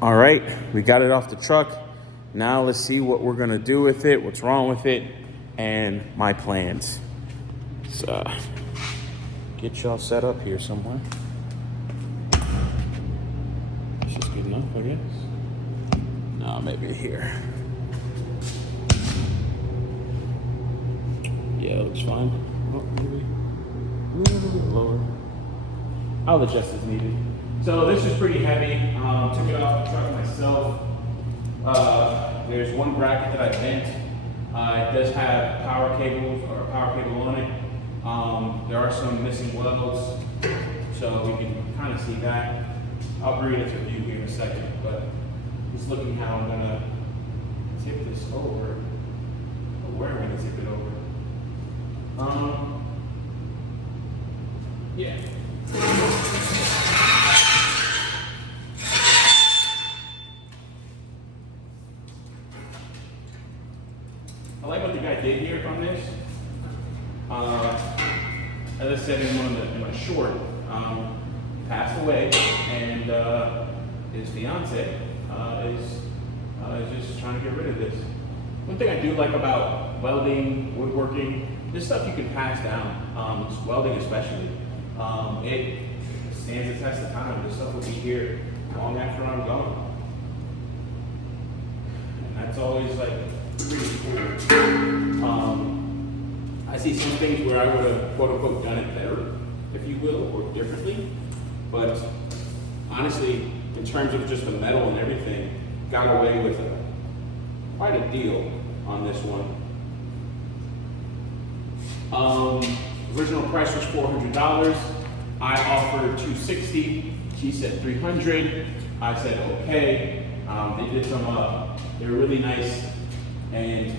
All right, we got it off the truck. Now let's see what we're gonna do with it, what's wrong with it, and my plans. So, get y'all set up here somewhere. This is good enough, I guess. No, maybe here. Yeah, it looks fine. Oh, maybe a little bit lower. I'll adjust as needed. So this is pretty heavy. Took it off the truck myself. There's one bracket that I bent. It does have power cables or a power cable on it. There are some missing welds, so we can kind of see that. I'll bring it to view here in a second, but just looking how I'm gonna tip this over, or where I'm gonna tip it over. Yeah. I like what the guy did here on this. As I said in my short, passed away, and his fiance is just trying to get rid of this. One thing I do like about welding, woodworking, this stuff you can pass down. Welding especially, it stands the test of time. This stuff will be here long after I'm gone, and that's always like really cool. I see some things where I would have quote unquote done it better, if you will, or differently. But honestly, in terms of just the metal and everything, got away with quite a deal on this one. Original price was $400. I offered $260. She said $300. I said okay. They did some. They were really nice, and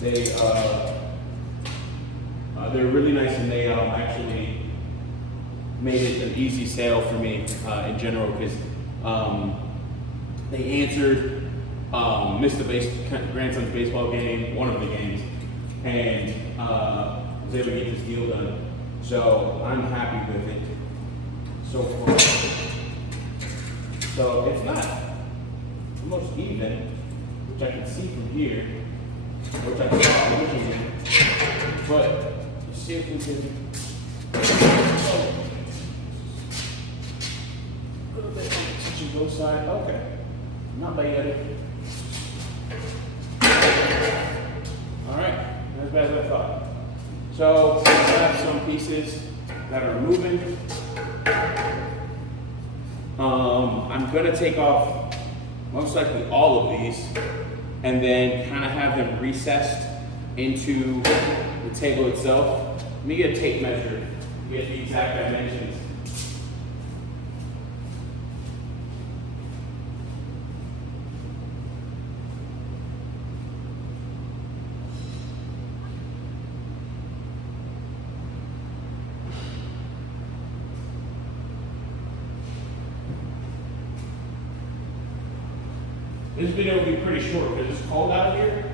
they were really nice, and they actually made it an easy sale for me in general, because they answered, missed the grandson's baseball game, one of the games, and was able to get this deal done. So I'm happy with it so far. So it's not almost even, which I can see from here, which I saw originally, but let's see if we can. A little bit touching both sides. Okay, not bad at it. All right, not as bad as I thought. So I have some pieces that are moving. I'm gonna take off most likely all of these, and then kind of have them recessed into the table itself. Let me get a tape measure to get the exact dimensions. This video will be pretty short because it's cold out here,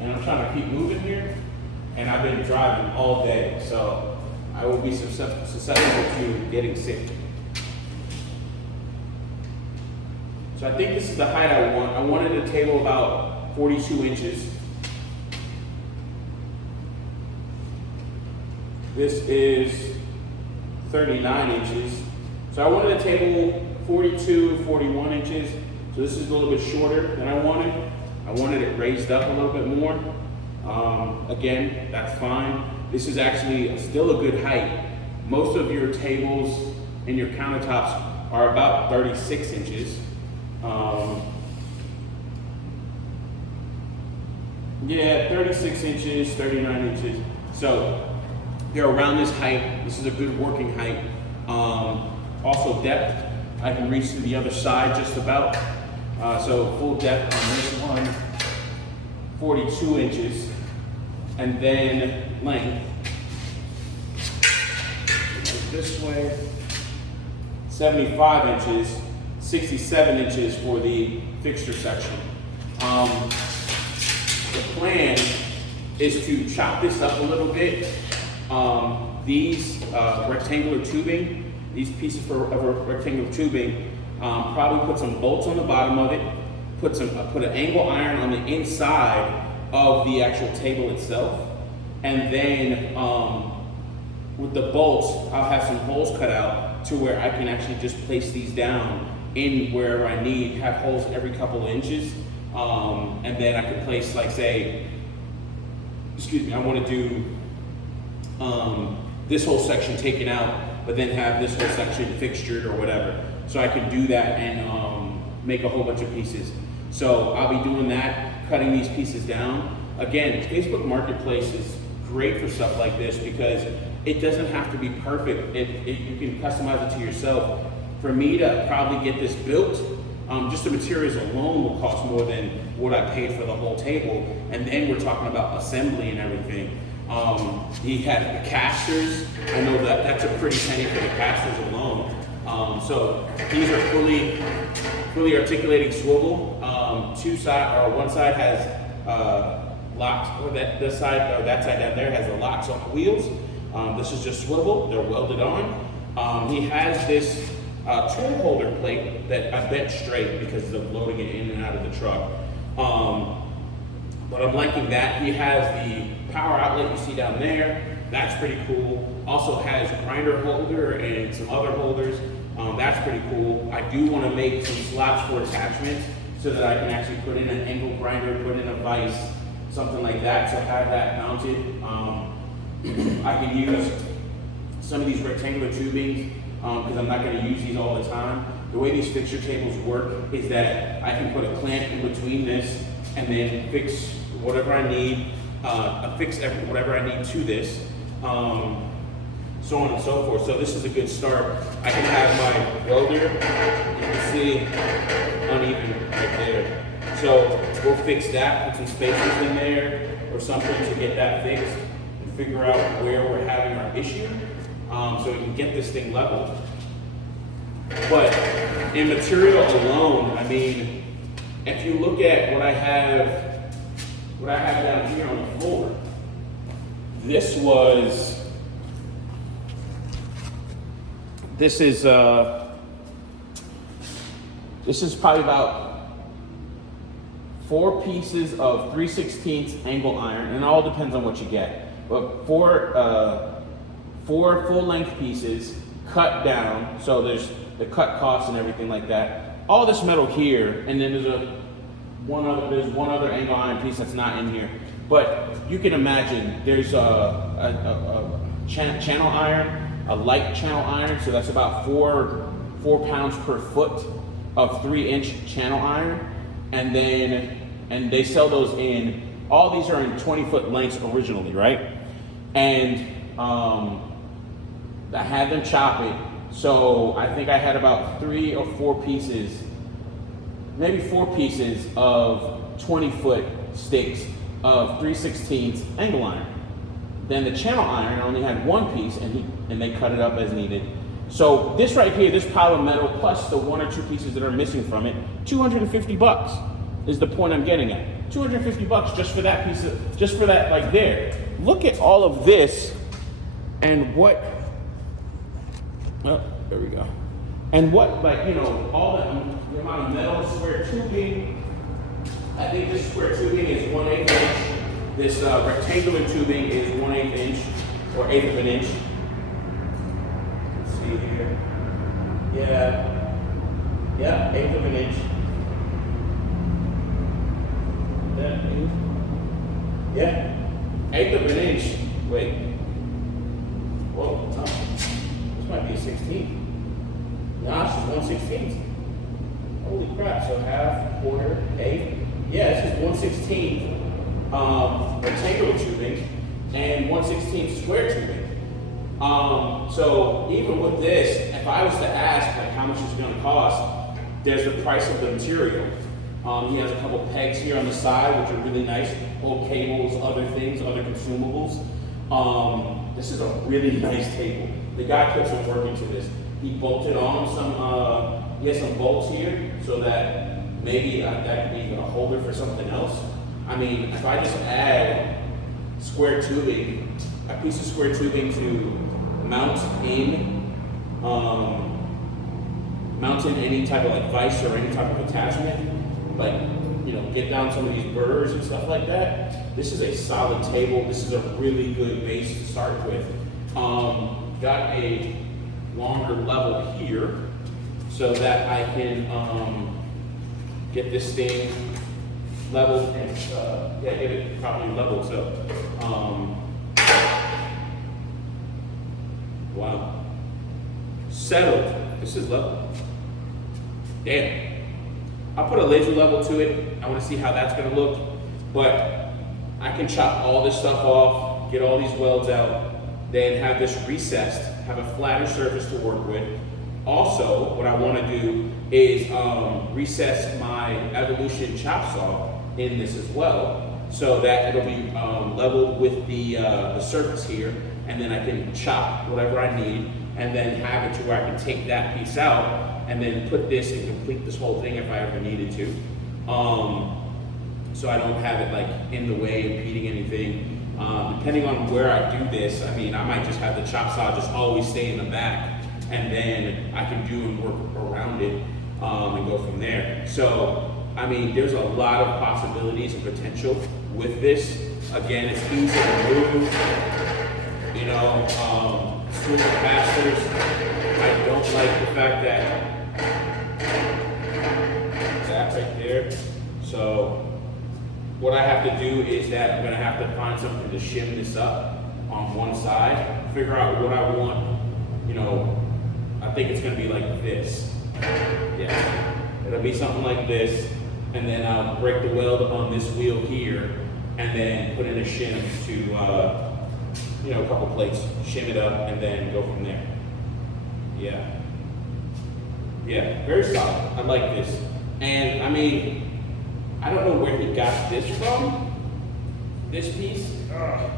and I'm trying to keep moving here, and I've been driving all day, so I will be susceptible to getting sick. So I think this is the height I want. I wanted a table about 42 inches. This is 39 inches. So I wanted a table 42, 41 inches. So this is a little bit shorter than I wanted. I wanted it raised up a little bit more. Again, that's fine. This is actually still a good height. Most of your tables and your countertops are about 36 inches. Yeah, 36 inches, 39 inches. So they're around this height. This is a good working height. Also depth, I can reach to the other side just about. So full depth on this one, 42 inches, and then length, this way, 75 inches, 67 inches for the fixture section. The plan is to chop this up a little bit. These rectangular tubing, these pieces of rectangular tubing Probably put some bolts on the bottom of it, put an angle iron on the inside of the actual table itself, and then with the bolts, I'll have some holes cut out to where I can actually just place these down in wherever I need, have holes every couple of inches, and then I can place, like, say, excuse me, I want to do this whole section taken out, but then have this whole section fixtured or whatever. So I can do that and make a whole bunch of pieces. So I'll be doing that, cutting these pieces down. Again, Facebook Marketplace is great for stuff like this because it doesn't have to be perfect. You can customize it to yourself. For me to probably get this built, just the materials alone will cost more than what I paid for the whole table. And then we're talking about assembly and everything. He had the casters. I know that that's a pretty penny for the casters alone. So these are fully articulating swivel. One side has locks, or that side down there has the locks on the wheels. This is just swivel. They're welded on. He has this tool holder plate that I bent straight because of loading it in and out of the truck. But I'm liking that. He has the power outlet you see down there. That's pretty cool. Also has a grinder holder and some other holders. That's pretty cool. I do want to make some slots for attachments so that I can actually put in an angle grinder, put in a vise, something like that, so have that mounted. I can use some of these rectangular tubing because I'm not going to use these all the time. The way these fixture tables work is that I can put a clamp in between this and then fix whatever I need, whatever I need to this, so on and so forth. So this is a good start. I can have my welder, you can see uneven right there. So we'll fix that, put some spacers in there or something to get that fixed and figure out where we're having our issue, so we can get this thing leveled. But in material alone, I mean, if you look at what I have down here on the floor, this is probably about 4 pieces of 3/16 angle iron, and it all depends on what you get. But four full-length pieces cut down, so there's the cut costs and everything like that. All this metal here, and then there's one other angle iron piece that's not in here. But you can imagine there's a channel iron, a light channel iron, so that's about 4 pounds per foot of 3-inch channel iron, and they sell those in. All these are in 20-foot lengths originally, right? And I had them chop it, so I think I had about 3 or 4 pieces, maybe 4 pieces of 20-foot sticks of 3/16 angle iron. Then the channel iron, I only had 1 piece, and they cut it up as needed. So this right here, this pile of metal plus the 1 or 2 pieces that are missing from it, $250 is the point I'm getting at. $250 just for that piece just for that, like there. Look at all of this and what, oh, there we go. And what, like, you know, all the amount of metal, square tubing. I think this square tubing is 1/8 inch. This rectangular tubing is 1/8 inch or 1/8 of an inch. Let's see here. Yeah, 1/8 of an inch. Yeah, 1/8 of an inch. Wait. Whoa, no. This might be a 16th. Nah, this is 1/16. Holy crap, so half, quarter, 1/8. Yeah, this is 1/16 rectangular tubing and 1/16 square tubing. So even with this, if I was to ask like how much it's going to cost, there's the price of the material. He has a couple pegs here on the side, which are really nice. Old cables, other things, other consumables. This is a really nice table. The guy put some work into this. He bolted on he has some bolts here so that maybe that could be a holder for something else. I mean, if I just add square tubing, a piece of square tubing to mount in mounting any type of like vise or any type of attachment, like, you know, get down some of these burrs and stuff like that, this is a solid table. This is a really good base to start with. Got a longer level here so that I can get this thing leveled and yeah, get it properly leveled. So, wow, settled. This is level. Damn. I'll put a laser level to it. I want to see how that's going to look, but I can chop all this stuff off, get all these welds out, then have this recessed, have a flatter surface to work with. Also, what I want to do is recess my Evolution chop saw in this as well, so that it'll be leveled with the surface here, and then I can chop whatever I need, and then have it to where I can take that piece out and then put this and complete this whole thing if I ever needed to. So I don't have it like in the way, impeding anything. Depending on where I do this, I mean, I might just have the chop saw just always stay in the back, and then I can do and work around it and go from there. So, I mean, there's a lot of possibilities and potential with this. Again, it's easy to move, you know, smooth capacitors. I don't like the fact that that's right there. So what I have to do is that I'm gonna have to find something to shim this up on one side, figure out what I want. You know, I think it's gonna be like this. Yeah, it'll be something like this, and then I'll break the weld on this wheel here, and then put in a shim to, you know, a couple plates, shim it up, and then go from there. Yeah. Yeah, very solid. I like this. And I mean, I don't know where he got this from, this piece. Hopefully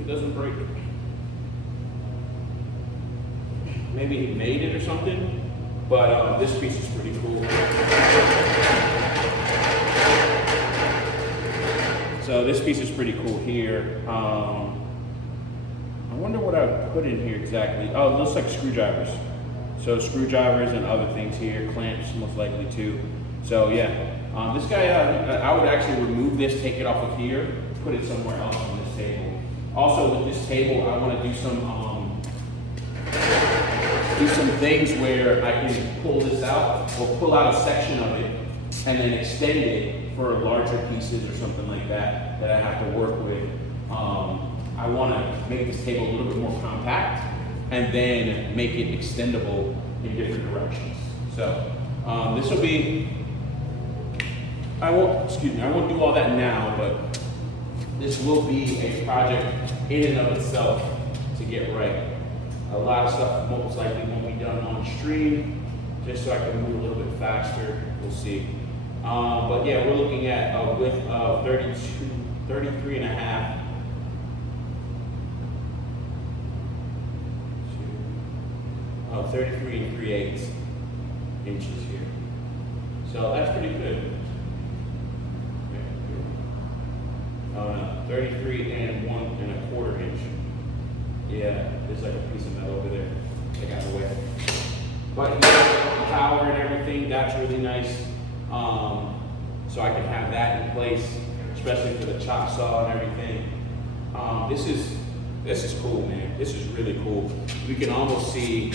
it doesn't break. Maybe he made it or something, but this piece is pretty cool. So this piece is pretty cool here. I wonder what I put in here exactly. Oh, it looks like screwdrivers. So screwdrivers and other things here, clamps most likely too. So yeah, this guy, I would actually remove this, take it off of here, put it somewhere else on this table. Also with this table, I want to do some things where I can pull this out or pull out a section of it and then extend it for larger pieces or something like that that I have to work with. I want to make this table a little bit more compact and then make it extendable in different directions. So this will be, I won't do all that now, but this will be a project in and of itself to get right. A lot of stuff most likely won't be done on stream, just so I can move a little bit faster. We'll see. But yeah, we're looking at a width of 33 and a half. 33 and 3/8 inches here. So that's pretty good. Oh no, 33 and 1 1/4 inch. Yeah, there's like a piece of metal over there. Take out the way. But yeah, power and everything, that's really nice. So I can have that in place, especially for the chop saw and everything. This is cool, man. This is really cool. We can almost see,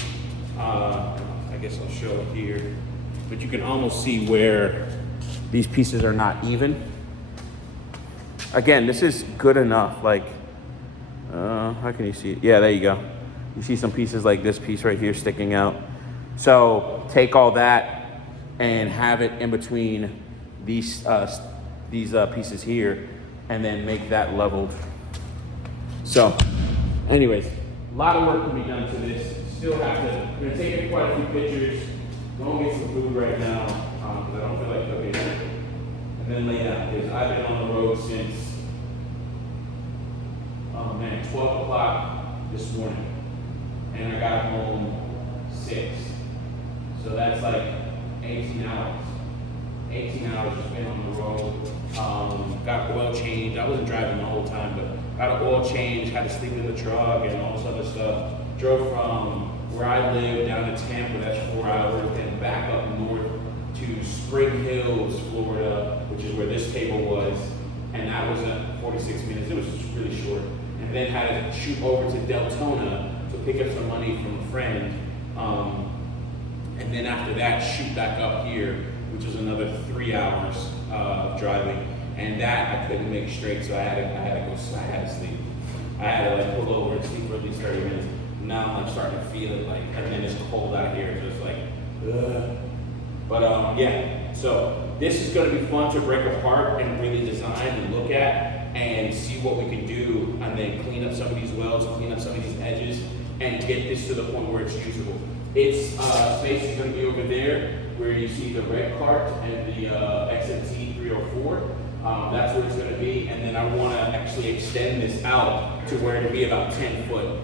I guess I'll show it here, but you can almost see where these pieces are not even. Again, this is good enough. Like, how can you see it? Yeah, there you go. You see some pieces like this piece right here sticking out. So take all that and have it in between these pieces here, and then make that leveled. So, anyways, a lot of work can be done to this. Still have to, I'm gonna take quite a few pictures, go and get some food right now, because I don't feel like cooking, and then lay down, because I've been on the road since, 12 o'clock this morning, and I got home 6. So that's like 18 hours. 18 hours just been on the road. Got oil change. I wasn't driving the whole time, but got an oil change, had to sleep in the truck and all this other stuff. Drove from where I live down to Tampa, that's 4 hours, then back up north to Spring Hills, Florida, which is where this table was, and that was at 46 minutes. It was really short. And then had to shoot over to Deltona to pick up some money from a friend. And then after that, shoot back up here, which was another 3 hours of driving. And that I couldn't make straight, so I had to sleep. I had to like pull over and sleep for at least 30 minutes. Now I'm like starting to feel it, like, and then it's cold out here, so it's like, ugh. But yeah, so this is going to be fun to break apart and really design and look at and see what we can do, and then clean up some of these welds, clean up some of these edges, and get this to the point where it's usable. Its space is going to be over there where you see the red cart and the XMT 304. That's where it's going to be, and then I want to actually extend this out to where it'll be about 10 foot.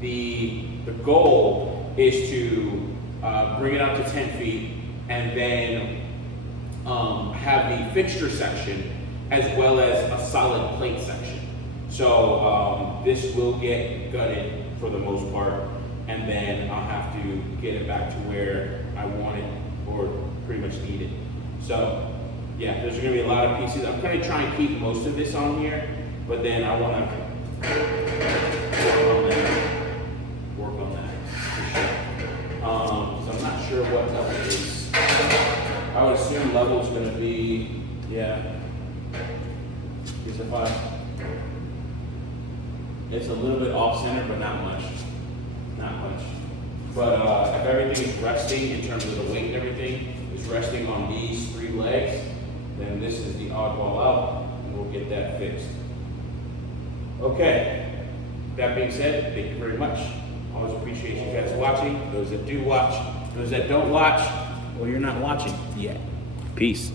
The goal is to bring it up to 10 feet, and then have the fixture section as well as a solid plate section. So this will get gutted for the most part, and then I'll have to get it back to where I want it or pretty much need it. So yeah, there's gonna be a lot of pieces. I'm gonna try and keep most of this on here, but then I wanna work on that for sure. Because I'm not sure what level it is. I would assume level is gonna be, yeah. It's a little bit off center, but not much. Not much. But if everything is resting in terms of the weight and everything is resting on these 3 legs, then this is the oddball out, and we'll get that fixed. Okay. That being said, thank you very much. Always appreciate you guys watching. Those that do watch, those that don't watch, well, you're not watching yet. Peace.